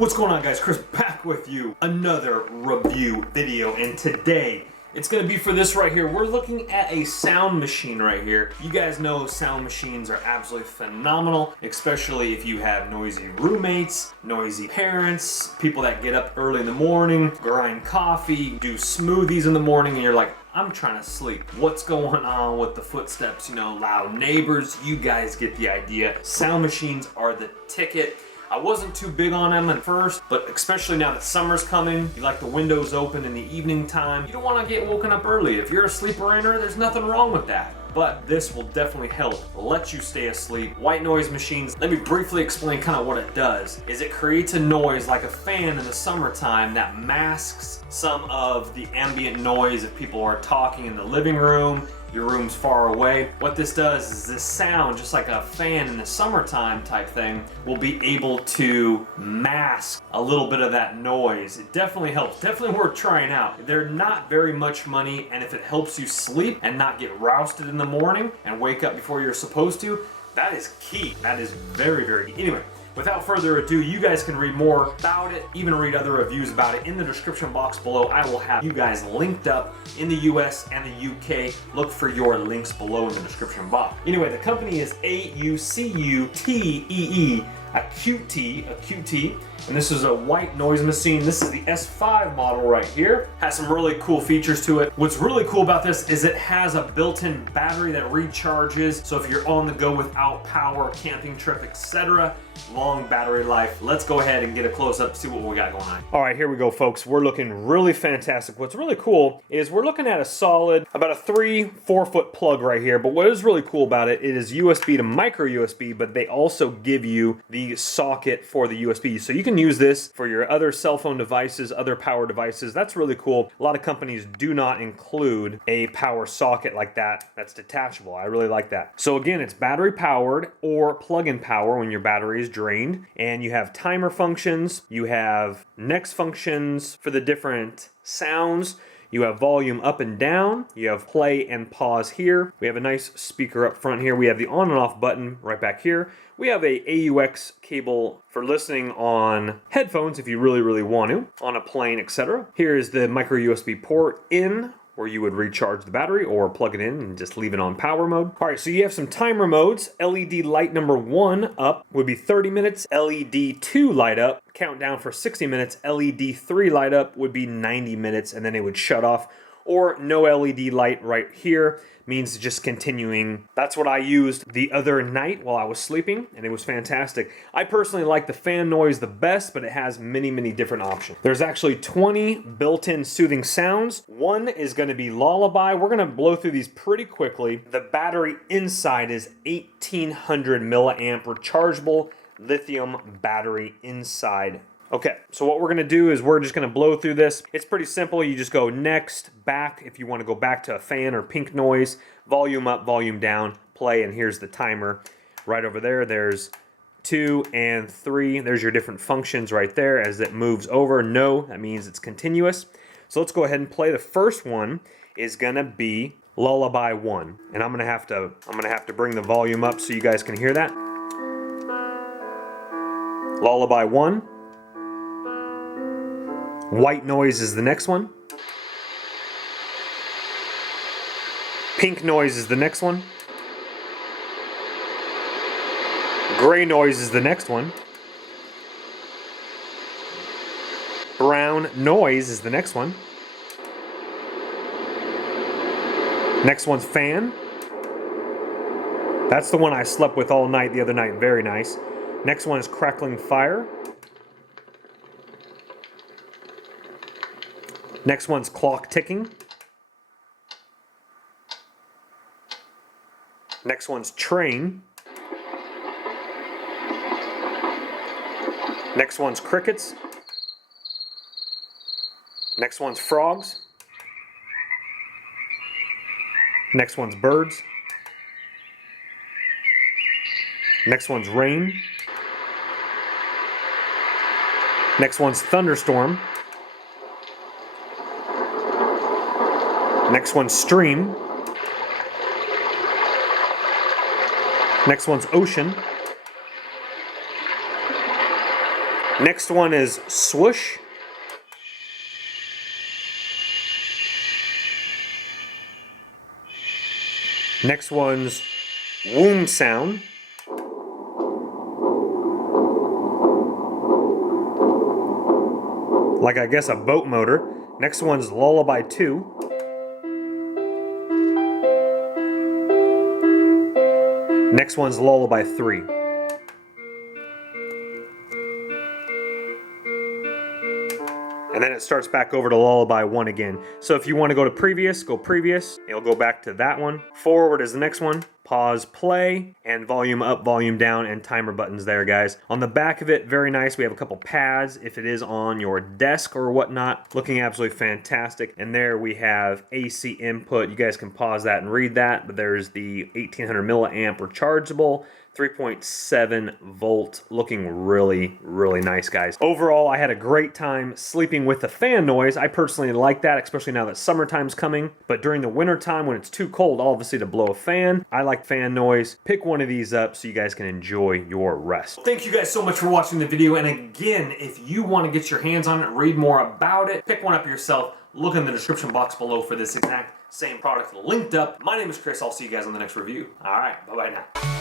What's going on, guys? Chris back with you. Another review video, and today it's gonna be for this right here. We're looking at a sound machine right here. You guys know sound machines are absolutely phenomenal, especially if you have noisy roommates, noisy parents, people that get up early in the morning, grind coffee, do smoothies in the morning, and you're like, I'm trying to sleep. What's going on with the footsteps? You know, loud neighbors. You guys get the idea. Sound machines are the ticket. I wasn't too big on them at first, but especially now that summer's coming, you like the windows open in the evening time. You don't want to get woken up early. If you're a sleeper inner, there's nothing wrong with that. But this will definitely help let you stay asleep. White noise machines, let me briefly explain kind of what it does. Is it creates a noise like a fan in the summertime that masks some of the ambient noise if people are talking in the living room, your room's far away. What this does is this sound, just like a fan in the summertime type thing, will be able to mask a little bit of that noise. It definitely helps, definitely worth trying out. They're not very much money, and if it helps you sleep and not get rousted in the morning and wake up before you're supposed to, that is key. That is very, very key. Anyway, without further ado, you guys can read more about it, even read other reviews about it in the description box below. I will have you guys linked up in the US and the UK. Look for your links below in the description box. Anyway, the company is Aucutee, Aucutee, and this is a white noise machine. This is the S5 model right here. Has some really cool features to it. What's really cool about this is it has a built-in battery that recharges. So if you're on the go without power, camping trip, etc., long battery life. Let's go ahead and get a close-up, see what we got going on. All right, here we go, folks. We're looking really fantastic. What's really cool is we're looking at a solid, about a 3-4 foot plug right here. But what is really cool about it, it is USB to micro USB, but they also give you the socket for the USB. So you can use this for your other cell phone devices, other power devices. That's really cool. A lot of companies do not include a power socket like that that's detachable. I really like that. So again, it's battery powered or plug-in power when your battery is drained, and you have timer functions, you have next functions for the different sounds, you have volume up and down, you have play and pause here, we have a nice speaker up front here, we have the on and off button right back here, we have a AUX cable for listening on headphones if you really want to, on a plane, etc. Here is the micro USB port in, where you would recharge the battery or plug it in and just leave it on power mode. All right, so you have some timer modes. LED light number 1 up would be 30 minutes. LED 2 light up, countdown for 60 minutes. LED 3 light up would be 90 minutes, and then it would shut off. Or no LED light right here means just continuing. That's what I used the other night while I was sleeping, and it was fantastic. I personally like the fan noise the best, but it has many different options. There's actually 20 built-in soothing sounds. One is going to be lullaby. We're going to blow through these pretty quickly. The battery inside is 1800 milliamp rechargeable lithium battery inside. Okay, so what we're gonna do is we're just gonna blow through this. It's pretty simple. You just go next, back, if you wanna go back to a fan or pink noise, volume up, volume down, play, and here's the timer. Right over there, there's 2 and 3. There's your different functions right there. As it moves over, no, that means it's continuous. So let's go ahead and play. The first one is gonna be Lullaby 1. And I'm gonna have to bring the volume up so you guys can hear that. Lullaby 1. White noise is the next one. Pink noise is the next one. Gray noise is the next one. Brown noise is the next one. Next one's fan. That's the one I slept with all night the other night. Very nice. Next one is crackling fire. Next one's clock ticking. Next one's train. Next one's crickets. Next one's frogs. Next one's birds. Next one's rain. Next one's thunderstorm. Next one's stream. Next one's ocean. Next one is swoosh. Next one's womb sound. Like I guess a boat motor. Next one's lullaby 2. Next one's lullaby 3. And then it starts back over to lullaby 1 again. So if you want to go to previous, go previous. It'll go back to that one. Forward is the next one. Pause, play, and volume up, volume down, and timer buttons there, guys. On the back of it, very nice. We have a couple pads if it is on your desk or whatnot. Looking absolutely fantastic. And there we have AC input. You guys can pause that and read that. But there's the 1800 milliamp rechargeable. 3.7 volt, looking really, really nice, guys. Overall, I had a great time sleeping with the fan noise. I personally like that, especially now that summertime's coming. But during the winter time, when it's too cold, obviously, to blow a fan, I like fan noise. Pick one of these up so you guys can enjoy your rest. Thank you guys so much for watching the video. And again, if you want to get your hands on it, read more about it, pick one up yourself. Look in the description box below for this exact same product linked up. My name is Chris. I'll see you guys on the next review. All right, bye-bye now.